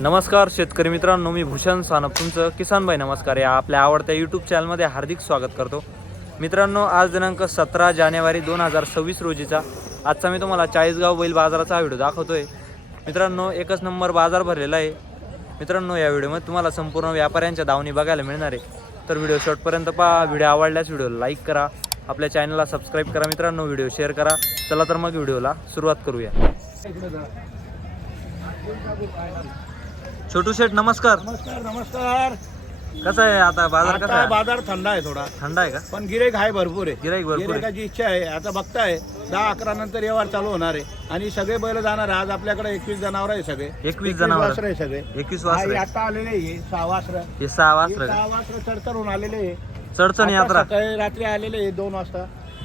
नमस्कार शेतकरी मित्रांनो मी भूषण सानप. तुमचं किसान भाई नमस्कार. या आपल्या आवडत्या यूट्यूब चॅनलमध्ये हार्दिक स्वागत करतो. मित्रांनो आज दिनांक सतरा जानेवारी दोन हजार सव्वीस रोजीचा. आजचा मी तुम्हाला चाळीसगाव बैल बाजाराचा व्हिडिओ दाखवतोय. मित्रांनो एकच नंबर बाजार भरलेला आहे. मित्रांनो या व्हिडिओमध्ये तुम्हाला संपूर्ण व्यापाऱ्यांच्या दावणी बघायला मिळणार आहे. तर व्हिडिओ शॉर्टपर्यंत पहा. व्हिडिओ आवडल्यास व्हिडिओला लाईक करा. आपल्या चॅनलला सबस्क्राईब करा मित्रांनो. व्हिडिओ शेअर करा. चला तर मग व्हिडिओला सुरुवात करूया. छोटू शेठ नमस्कार. नमस्कार नमस्कार. कसा आहे आता बाजार कसा आता आहे? बाजार थंड आहे थोडा. थंड आहे का? पण गिरेक आहे भरपूर आहे. गिराईक भरपूर आहे. गिरेकाची इच्छा आहे. आता बघताय दहा अकरा नंतर व्यवहार चालू होणार आहे. आणि सगळे बैल जाणार आहे. आज आपल्याकडे एकवीस जनावर आहे सगळे. 21 जनावरं. वासरं आहे सगळे. एकवीस हा, वासर हे. आता आलेले आहे, हे सहा वासर. हे सहा वासर सहा वासर चढतरून आलेले आहे. चढचण आता यात्रा सकाळी रात्री आलेले आहे दोन वाजता.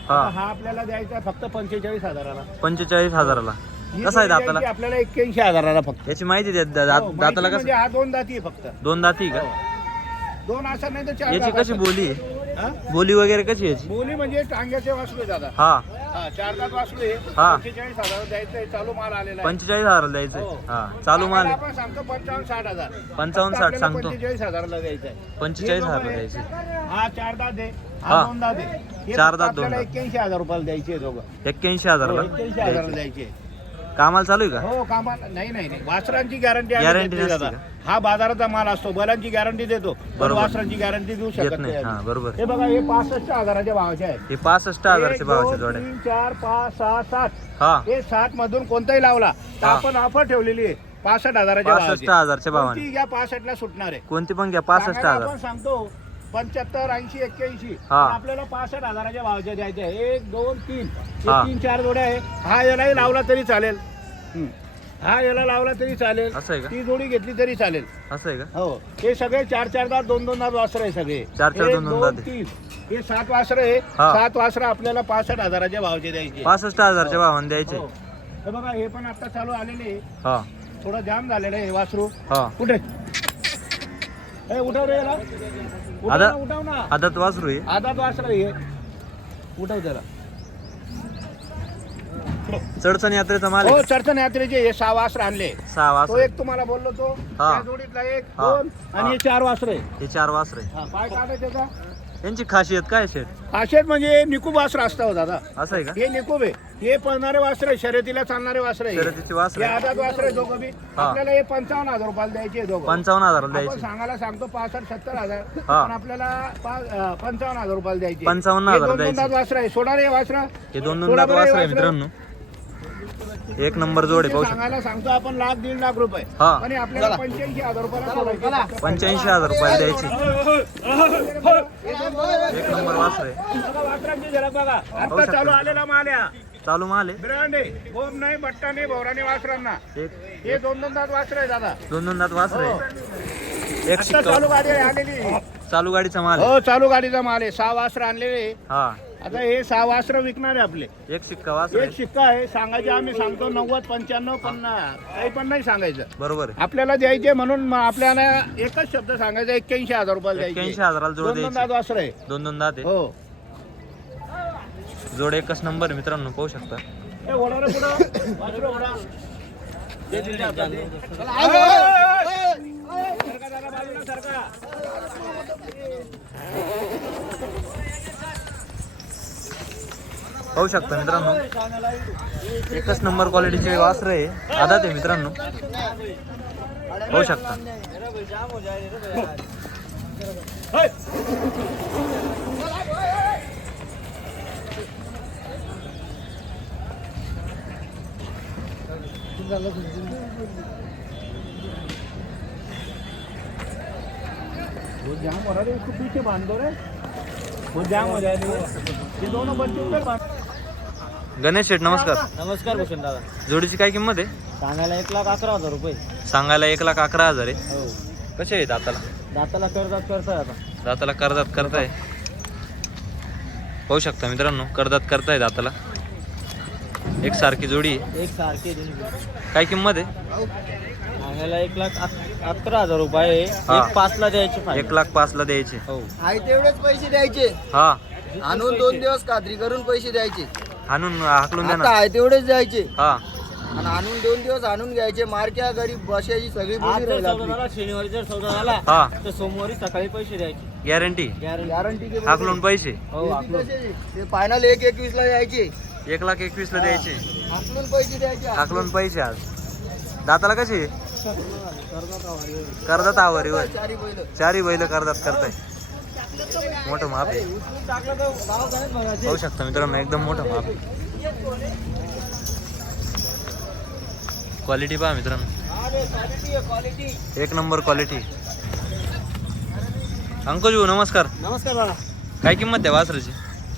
हा. आता हा आपल्याला द्यायचा आहे फक्त पंचेचाळीस हजाराला. पंचेचाळीस हजाराला. कसा आहे जोडी दाताला? द्यायची आपल्याला एक्क्याऐंशी हजाराला फक्त. याची माहिती द्या दा- हो, माहिती दाताला म्हणजे कसं? हा दोन दाती आहे फक्त. दोन दाती का? दोन असं नाही तर चार याची दात कशी असतात. बोली आहे? हा? बोली वगैरे कशी आहे याची? बोली म्हणजे टांग्याचे वासरू आहे दादा. हा. हा चार दात वासरू आहे हा. पंचेचाळीस हजार द्यायचं आहे चालू माल आलेला आहे. पंचेचाळीस हजाराला द्यायचंय. हो. हा चालू माल आहे. आपण सांगतो पंचावन्न साठ हजार. पंचावन्न साठ आपल्याला सांगतो. पंचेचाळीस हजाराला द्यायचं आहे पंचेचाळीस हे दोघं द्यायचे. हा चार दात आहे. हा. हा. दोन दात हे चार फक्त दात, दोन आपल्याला दात. एक्क्याऐंशी हजार रुपयाला द्यायचे आहे दोघं. एक्क्याऐंशी हजारला एक्क्याऐंशी हजाराला द्यायचे. द्यायचे. कामाला चालू आहे का? हो कामाला नाही नाही नाही. वासरांची गॅरंटी Guarantee नसते दादा. हा बाजाराचा माल असतो. बैलांची गॅरंटी देतो. पण बरोबर. वासरांची गॅरंटी देऊ येत शकत नाही नाही. हा आम्ही. बरोबर. हे बघा हे पासष्ट हजाराच्या भावाचे आहेत. हे पासष्ट हजारचे भावाचे दोन, जोड्या तीन चार पाच सहा सात. हा. हे सात मधून कोणताही लावला तर हा. आपण ऑफर ठेवलेली आहे. पासष्ट हजाराच्या पासष्ट भावाची. हजारच्या भावाने. कोणती पासष्ट ला सुटणार आहे. कोणती पण घ्या पासष्ट सांगायला हजार आपण सांगतो पंच्याहत्तर ऐंशी एक्क्याऐंशी. हा. आपल्याला पासष्ट हजाराच्या भावाच्या द्यायचे आहे एक दोन तीन. हे हा. तीन चार जोड्या आहे. हा यालाही लावला तरी चालेल. हम्म. हा याला लावला तरी चालेल. असं आहे का? ती जोडी घेतली तरी चालेल. असं आहे का? हो. हे सगळे चार चार दात दोन दोन दात वासर आहे सगळे. चार चार एक, दोन दोन दात. तीन. हे सात वासर आहे. हा. सात वासर आपल्याला पासष्ट हजाराच्या भावाचे द्यायचे. पासष्ट हजारच्या भावाने द्यायचे. हो. हे बघा हे पण आता चालू आलेले आहे. हा. थोडं जाम झालेलं आहे हे वासरू. हा. कुठे ए, उठव रे याला. आता- उठव ना. आदत वासरू आहे. आधा वासर हे उठव त्याला. चढचण यात्रेचा माल हो आहे चर्चन यात्रेचे हे सहा वासर आणले. सहा तो वासर एक तुम्हाला बोललो तो. हा. त्या जोडीतला एक हा. दोन आणि हे. चार वासर आहे हे चार वासर आहे हा, पाय काढायचे का यांची खासियत काय शेठ खासियत म्हणजे निकूब वासर असतं हो दादा. असं आहे का? हे निकूब आहे. हे पळणारे वासर आहे शर्यतीला चालणारे वासर आहे. शर्यतीची वासर हे आहे. आधात वासर आहे दोघं बी. हा. आपल्याला हे पंचावन्न हजार रुपयाला द्यायचे दोघं. पंचावन्न आपण द्यायचे. सांगायला सांगतो पासष्ट सत्तर हजार. हा. पण आपल्याला पा- अं, पंचावन्न हजार रुपयाला द्यायचे पंचावन्न हे हजार दोन द्यायचे. दोन दात वासर आहे. सोडा रे वासरा. हे दोन दोन लाख हे वासर आहे. मित्रांनो. एक नंबर जोड आहे पाहू शकता. सांगायला सांगतो आपण लाख दीड लाख रुपये. हा. आणि आपल्याला पंच्याऐंशी हजार रुपयाला सोडायचे. पंच्याऐंशी हजार रुपयाला द्यायचे. एक नंबर वासर आहे. बघा वासरांची झलक बघा आता शकता. चालू आलेला माल या. चालू माल आहे. ब्रँड आहे. नाही बट्टा नाही भवराने वासरांना. एक हे दोन दोन दात वासर आहे दादा. दोन दोन दात वासर आहे. एक आता शिक्का. चालू गाडी आलेली चालू गाडीचा माल आहे. हो चालू गाडीचा माल आहे. सहा वासर आणलेले हा. आता हे सहा वासर विकणार आहे आपले एक शिक्का वासर एक आहे शिक्का आहे सांगायचे आम्ही सांगतो नव्वद पंच्याण्णव पन्नास काही पण नाही सांगायचं बरोबर आहे आपल्याला द्यायचे म्हणून मग आपल्याला एकच शब्द सांगायचा एक्क्याऐंशी हजार रुपयाला एक्क्याऐंशी द्यायचे हजाराला जोड दोन दोन दात वासर आहे दोन दोन दात आहे हो जोड एकच नंबर मित्रांनो पाहू शकता ए, ओढा रे पुढं. वासरं ओढा. दे दिले आता, दे. सरका जरा बाजूला सरका. पाहू शकता मित्रांनो. एकच नंबर क्वालिटीचे वासर आहे. आदात आहे मित्रांनो. पाहू शकता. जाम हो रहा है उसको पीछे बांध दो रे वो जाम हो जाएगा ये दोनों बच्चे उधर बांध गणेश शेठ नमस्कार. नमस्कार भूषण दादा. जोडीची काय किंमत आहे? सांगायला एक लाख अकरा हजार रुपये. सांगायला एक लाख अकरा हजार आहे. हो. कसे आहे दाताला? दाताला कर्जात करताय आता. दाताला करदात करताय. पाहू शकता मित्रांनो करदात करताय दाताला. एक सारखी जोडी आहे. एक सारखे. काय किंमत आहे? सांगायला एक लाख अक- अकरा हजार रुपये हा. एक पाचला द्यायचे फायनल. एक लाख पाचला द्यायचे. हो. आहे तेवढेच पैसे द्यायचे. हा. आणून दोन दिवस खात्री करून पैसे द्यायचे. हाणून हाकलून द्या आता ना आहे तेवढेच द्यायचे हा. आणि आणून दोन दिवस आणून घ्यायचे. मार्क्या गरीब बसायची सगळी आज बोली जर राहील सौदा आपली. झाला शनिवारी जर सौदा झाला हा. तर सोमवारी सकाळी पैसे द्यायचे. गॅरंटी गॅरंटी हाकलून पैसे. हो आपलं ते फायनल एक एकवीस ला यायचे एक लाख एकवीस ला द्यायचे. हाकलून पैसे द्यायचे हाकलून पैसे आज. दाताला कसे? करतात आवारीवर चारी बैल. करतात करताय. मोठं माप आहे. पाहू शकता मित्रांनो एकदम मोठं माप क्वालिटी पहा मित्रांनो. एक नंबर क्वालिटी अंकुश भाऊ नमस्कार. नमस्कार बाळा. काय किंमत आहे वासराची?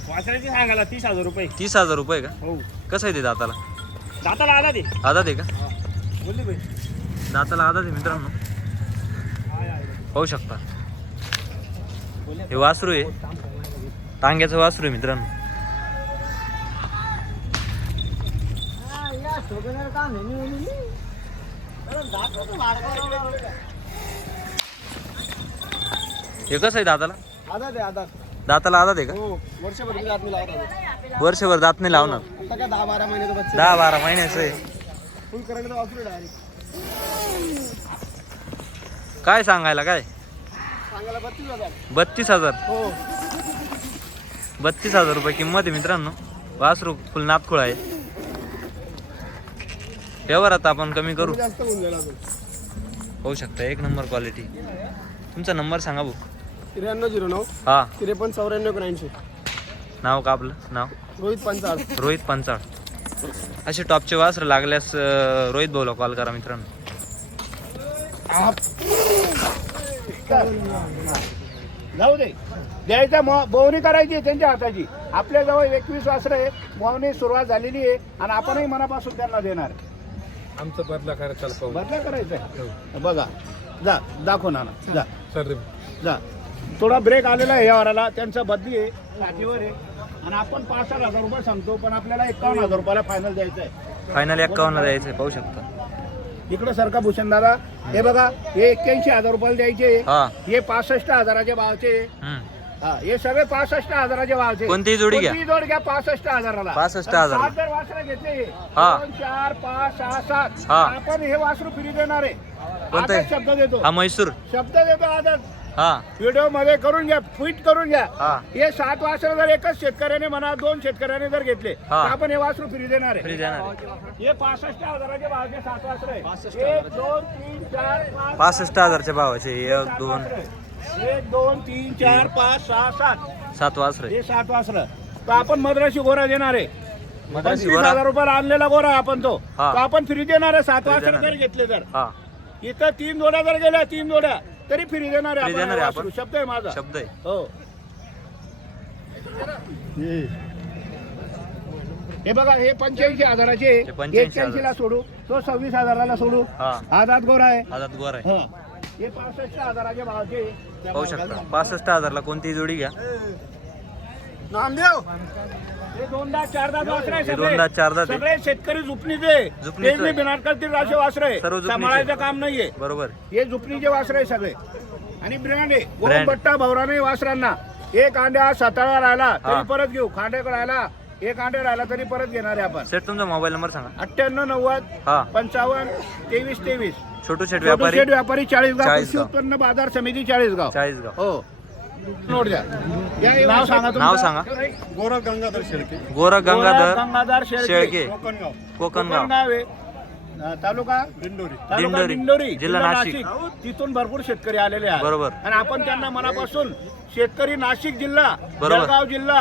वासराची सांगायला तीस हजार रुपये. तीस हजार रुपये का? हो. कसं आहे ते दाताला? दाताला आला ते आदात आहे का? बोलली बाई. दाताला आदात आहे मित्रांनो. पाहू शकता. हे वासरू आहे. टांग्याचं वासरू आहे मित्रांनो. हे कसं आहे आधार दाताला आदात आहे का? हो वर्षभर मी आत मी लावत आलो वर्षभर दात नाही लावणार. आता का दहा बारा महिन्याचं बच्चे दहा बारा महिन्याचं आहे. फुल करायला तर वापरू डायरेक्ट. काय सांगायला काय? बत्तीस हजार. बत्तीस हजार हो. बत्तीस हजार रुपये किंमत आहे मित्रांनो. वासरू फुल नातखुळ आहे. व्यवहार आता आपण कमी करू. होऊ शकता. एक नंबर क्वालिटी तुमचा नंबर सांगा भाऊ त्र्याण्णव झिरो नऊ. हा. त्रेपन्न चौऱ्याण्णव एकोणऐंशी नाव का आपलं? नाव? रोहित पंचाळ. रोहित पंचाळ. असे टॉपचे वासर लागल्यास रोहित भाऊला कॉल करा मित्रांनो. जाऊ दे. द्यायचा मो- बोवणी करायची आहे त्यांच्या हाताची. आपल्या जवळ एकवीस वासरं आहे बोवणी सुरुवात झालेली आहे आणि आपणही मनापासून त्यांना देणार. आमचं बदला करायचा बदला करायचा आहे? बघा. जा दाखव ना जा. सर जा. थोडा ब्रेक आलेला आहे या वाराला. त्यांचा बदली आहे. साठीवर आहे. आणि आपण पाच सात हजार रुपये सांगतो पण आपल्याला एकावन्न हजार रुपयाला फायनल द्यायचं आहे. फायनल एक्कावन्न द्यायचं पाहू शकता. इकडे सरका भूषण दादा हे बघा हे एक्क्याऐंशी हजार रुपयाला द्यायचे हा हे पासष्ट हजाराचे भावचे हम्म. हा हे सगळे पासष्ट हजाराचे भावचे कोणतीही जोडी घ्या. कोणतीही जोडी घ्या पासष्ट हजाराला 65,000. सात जर वासरं घेतले हा. दोन चार पाच सहा सात हा. आपण हे वासरू फ्री देणार आहे कोणतं आहे? आजच शब्द देतो हा म्हैसूर शब्द देतो आजच हा व्हिडिओमध्ये करून घ्या फिट करून घ्या. हा. हे सात वासरं जर एकच शेतकऱ्याने म्हणा दोन शेतकऱ्याने जर घेतले हा. आपण हे वासरू फ्री देणार फ्री आहे देणार आहे. हे पासष्ट हजाराचे भावचे सात वासर आहे एक दोन तीन चार पाच पासष्ट हजारच्या भावाचे. एक सात दोन. वासरं आहे. एक दोन तीन चार पाच सहा सात. सात वासरे हे सात वासरं. तर आपण मद्राशी गोरा देणार आहे. मद्रासी पंचवीस गोरा? हजार रुपयाला आणलेला गोरा आहे आपण तो. हा. तो आपण फ्री देणार आहे. सात वासरं देणार जर आहे. घेतले तर. हा. इथं तीन जोड्या जर गेल्या तीन जोड्या. तरी फ्री देणार आहे फ्री देणार हे वासरू. शब्द आहे माझा. शब्द आहे. हो. हे बघा हे पंच्याऐंशी हजाराचे हे 85,000. एक्क्याऐंशी ला सोडू. तो सव्वीस हजाराला सोडू. हा. गोरा आहे. आदात गोर आहे. हो. हे पासष्ट हजाराचे भावचे पाहू शकता. पासष्ट हजारला कोणतीही जोडी घ्या. नामदेव दोनदा चारदा वासर हे सगळे. दोनदा, चारदा ते. सगळे शेतकरी झुपणीचे झुपणीचे. ते बिनाटकरतील राशे वासर सर्व झुपणीचे. सांभाळायचं काम नाहीये. बरोबर. हे झुपणीचे वासर आहे सगळे. आणि ब्रँड आहे. Brand. बट्टा भवराने वासरांना. एक अंड्या साताळा राहिला हा. तरी परत घेऊ. खांडे राहिला एक अंडे राहिला तरी परत घेणार आहे आपण. सेट तुमचा मोबाईल नंबर सांगा. अठ्ठ्याण्णव नव्वद हा. पंचावन्न तेवीस तेवीस. छोटू शेट छोटू व्यापारी. शेठ व्यापारी चाळीसगाव कृषी चाळीसगाव. उत्पन्न बाजार समिती चाळीसगाव. चाळीसगाव. हो. नोट द्या या- नाव सांगा नाव तुमचं. सांगा गोरख गंगाधर शेळके गोरा गंगाधर गंगाधर शेळके शेळके कोकणगाव कोकणगाव गाव आहे अं, तालुका दिंडोरी तालुका दिंडोरी. दिंडोरी जिल्हा नाशिक. तिथून भरपूर शेतकरी आलेले आहेत बरोबर. आणि आपण त्यांना मनापासून शेतकरी नाशिक जिल्हा बरोबर. जळगाव जिल्हा.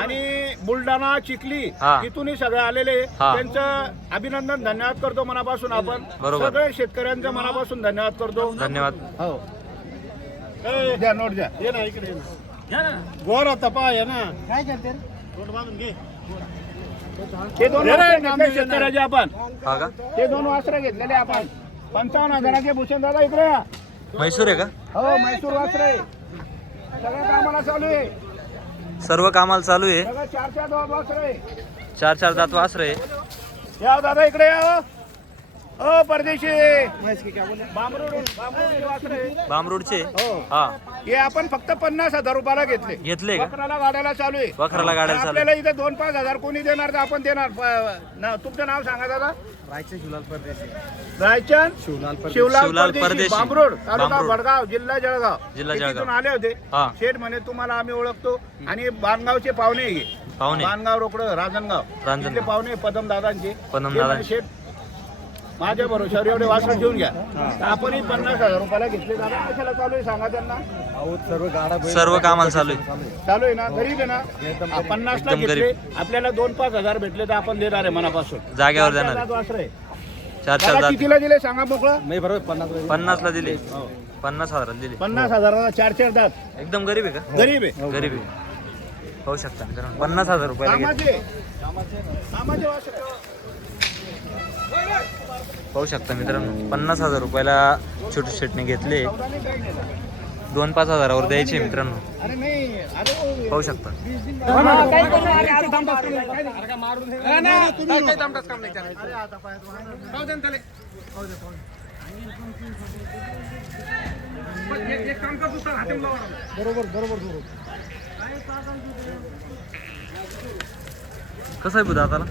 आणि बुलढाणा चिखली हा. तिथूनही सगळे आलेले हा. त्यांचं अभिनंदन धन्यवाद करतो मनापासून आपण बरोबर. सगळे शेतकऱ्यांचं मनापासून धन्यवाद करतो धन्यवाद हो द्या नोट द्या. ये ना इकडे ये ना. गोरा काय करते? नोट बांधून घे. हे दोन वासरं घेतले शेतकऱ्याचे आपण. हा का? हे दोन वासरं घेतलेले आपण. पंचावन्न हजाराचे भूषण दादा इकडे या. म्हैसूर आहे का? हो म्हैसूर वासर आहे. सगळं कामाला चालू आहे. सर्व कामाला चालू आहे. सगळं चार चार दोन वासर आहे. चार चार दात वासर आहे. या दादा इकडे या. हो. अ परदेशी. बामरोडचे हो. हा. आपण फक्त पन्नास हजार रुपयाला घेतले. घेतले का? वखराला गाड्याला चालू आहे. वखराला गाड्याला चालू आपल्याला इथे दोन पाच हजार कोणी देणार तर आपण देणार. प- ना- तुमचं नाव सांगा दादा. रायचंद शिवलाल शिवलाल परदेशी. परदेशी. बांबरोड तालुका बांबरोड. भडगाव जिल्हा जळगाव. जिल्हा ते जळगाव. तिथून आले होते. हा. शेठ म्हणे तुम्हाला आम्ही ओळखतो. आणि बाणगावचे पाहुणे हे. पाहुणे. बाणगाव रोकडं राजनगाव रांजणगाव. तिथले पाहुणे पदम दादांचे पदम ते म्हणे, दादांचे. शेठ माझ्या बरोबर एवढे वासर घेऊन घ्या. आपणही पन्नास हजार रुपयाला घेतले दादा कशाला चालू आहे सांगा त्यांना? सर्व कामाला चालू आहे. चालू आहे. ना? गरीब आहे ना? पन्नास ला एकदम घेतले. आपल्याला दोन पाच हजार भेटले तर आपण देणार आहे मनापासून. जागेवर. जात वासरं आहे. चार चार जात कितीला दिले सांगा मोकळं? पन्नास ला दिले. पन्नास हजाराला दिले. पन्नास हजाराला चार चार दात. एकदम गरीब आहे का? गरीब आहे. गरीब आहे. पाहू शकता पन्नास हजार रुपयाला घेतले. कामाचे कामाचे वासरं. पाहू शकता मित्रांनो पन्नास हजार रुपयाला छोटे शेटने घेतले. दोन पाच हजारावर द्यायचे मित्रांनो. पाहू शकता. कसं आहे बुधा आताला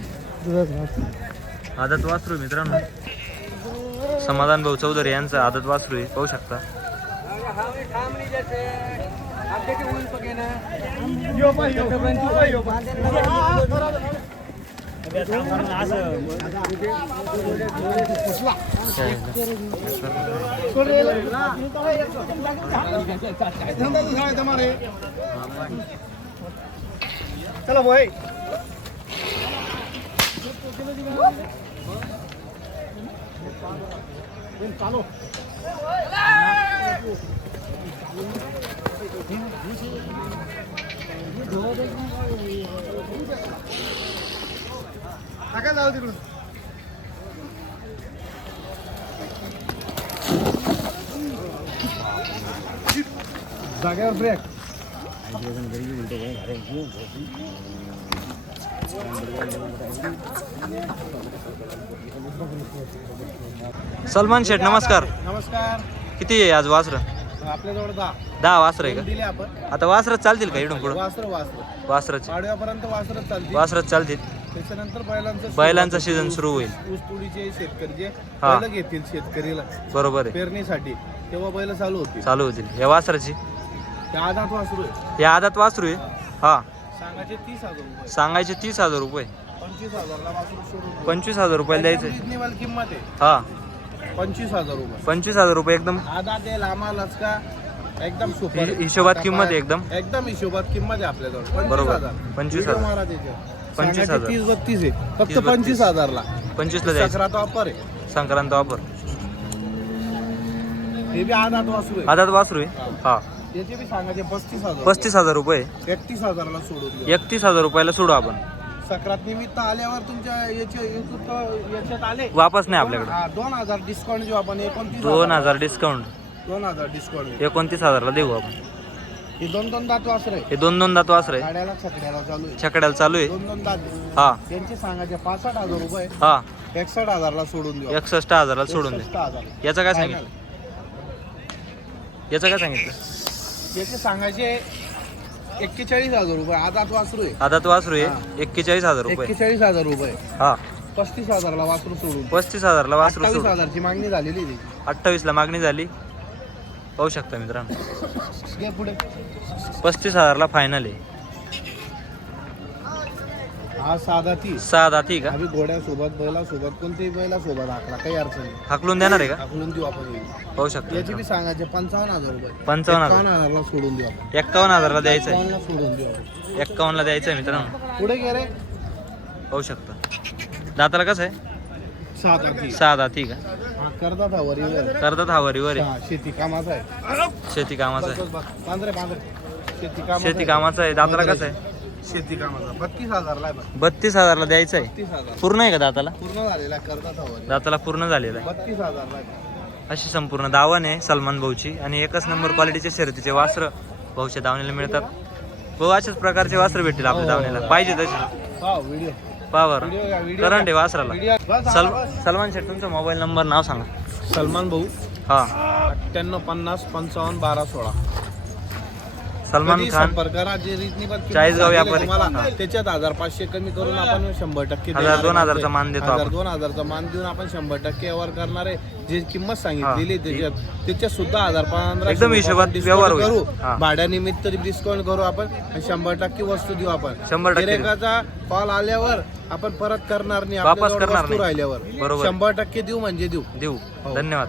आदत वासरू मित्रांनो. समाधान भाऊ चौधरी यांचं आदत वासरू आहे पाहू शकता चला भाई Thank you. Vem, calou. Zagueiro, break. Aí, eu não ganhei, eu não ganhei, eu não ganhei. Salman शेठ नमस्कार. नमस्कार. किती आहे आज वासर? आपल्याजवळ दहा. दहा वासर आहे दिले आपण. का आता वासरच चालतील का इकडून पुढं? वासर वासर. वासराचे पाडव्यापर्यंत वासरच चालते वासरच चालतील. त्याच्यानंतर बैलांचं बैलांचा सीझन सुरू होईल. ऊसतोडीचे शेतकरी जे हा. बैल घेतील शेतकरीला. बरोबर आहे. पेरणीसाठी. तेव्हा बैल चालू होतील. चालू होतील. या वासराची? त्या आधात वासरू आहे. या आदात वासरू आहे? हा. सांगायचे तीस हजार रुपये. सांगायचे तीस हजार रुपये. पंचवीस हजारला वासरू सोडून देऊ. पंचवीस हजार रुपयाला द्यायचे. रिजनेबल किंमत आहे. हा. पंचवीस हजार रुपये. पंचवीस हजार रुपये एकदम. आधा ते लांबा लचका एकदम सुपर हि- हिशोबात किंमत आहे एकदम? एकदम हिशोबात किंमत आहे आपल्याजवळ. बरोबर. हजार. पंचवीस व्हिडिओ हजार. तीस बत्तीस आहे. फक्त बत्तीस. पंचवीस हजारला. पंचवीसला द्यायचं. सकरात ऑफर आहे. संक्रांत वापर हे बी आधात वासरू आहे. आदात वासरू आहे? हा. त्याचे बी सांगायचे पस्तीस हजार पस्तीस हजार रुपये? एकतीस हजाराला सोडून देऊ एकतीस हजार रुपयाला सोडू आपण. सक्रात निमित्त आल्यावर तुमच्या याचे युट्यूब याच्यात आले? वापस नाही आपल्याकडे. हा, दोन हजार डिस्काउंट देऊ आपण एकोणतीस दोन हजार डिस्काउंट दोन हजार डिस्काउंट एकोणतीस हजारला देऊ आपण. हे दोन दोन दात वासर. हे दोन दोन दात वासर. आहे गाड्याला छकड्याला चालू आहे. छकड्याला चालू आहे? दोन दोन दात. आहे. हा. त्यांचे सांगायचे पासष्ट हजार रुपये हा. एकसष्ट हजारला सोडून देऊ एकसष्ट हजाराला सोडून दे. हजार याचं काय. सांगितलं? याचं काय सांगितलं? त्याचे सांगायचे एक्केचाळीस हजार रुपये. आदात वासरू आहे. आदात वासरू आहे. एक्केचाळीस हजार रुपये. एक्केचाळीस हजार रुपये. हा. पस्तीस हजारला वासरू सोडून. पस्तीस हजारला वासरू अठ्ठावीस सोडून. हजारची मागणी झालेली आहे त्याची. अठ्ठावीसला मागणी झाली. पाहू शकता मित्रांनो. घे पुढे. पस्तीस हजारला फायनल आहे. हा साधा ती सहा दाती का आम्ही घोड्यासोबत बैलासोबत कोणत्याही बैलासोबत आकडा काही अडचण नाही. हाकलून देणार आहे का? आकडून देऊ आपण हे. पाहू शकता. याचे बी सांगायचे पंचावन्न हजार रुपये. पंचावन्न हजार. एकावन्न हजारला सोडून देऊ आपण. एक्कावन्न हजारला द्यायचं आहे. एकावन्नला सोडून देऊ आपण. एक्कावन्नला द्यायचं आहे मित्रांनो. पुढे गे रे. पाहू शकता. दाताला कसं आहे? साधा ती सहा दाती का हा, करतात हा वरीवर करतात हा वरीवर आहे. हा, शेती कामाचा आहे. शेती कामाचं आहे. पांढरे पांढरे शेती कामाचा शेती आहे. कामाचं आहे. दाताला कसं आहे? शेती कामाचा. बत्तीस हजारला आहे बघ. बत्तीस हजारला द्यायचं आहे? बत्तीस हजार. पूर्ण आहे का दाताला? पूर्ण झालेला हा वरीवर दाताला पूर्ण झालेलं आहे. बत्तीस हजारला आहे. अशी संपूर्ण दावण आहे सलमान भाऊची आणि एकच नंबर क्वालिटीचे शर्यतीचे वास्त्र भाऊच्या दावणीला मिळतात. भाऊ अशाच प्रकारचे वास्त्र भेटतील आपल्या दावणीला. पाहिजे तसे. पाव व्हिडिओ पावर करंट आहे वासराला. सल सलमान शेठ तुमचा मोबाईल नंबर नाव सांगा. सलमान भाऊ. हा. अठ्ठ्याण्णव पन्नास पंचावन्न बारा सोळा. सलमान कधी खान संपर्क करा जे रीतनी पण किंमत चाळीसगाव सांगितली व्यापारी. तुम्हाला. त्याच्यात हजार पाचशे कमी करून आपण शंभर टक्के हजार, देणार दोन. हजारचा मान देतो हजार आपण. दोन हजारचा मान देऊन आपण शंभर टक्के व्यवहार करणार आहे जी किंमत सांगितलेली. त्याच्यात त्याच्यात सुद्धा हजार पंधरा एकदम हिशोबात व्यवहार होईल. करू हा. भाड्यानिमित्त डिस्काउंट करू आपण आणि शंभर टक्के वस्तू देऊ आपण शंभर टक्के देऊ. गिऱ्हाईकाचा कॉल आल्यावर आपण परत करणार नाही वापस आपल्याजवळ करणार वस्तू नाही. राहिल्यावर बरोबर. शंभर टक्के देऊ म्हणजे देऊ देऊ हो. धन्यवाद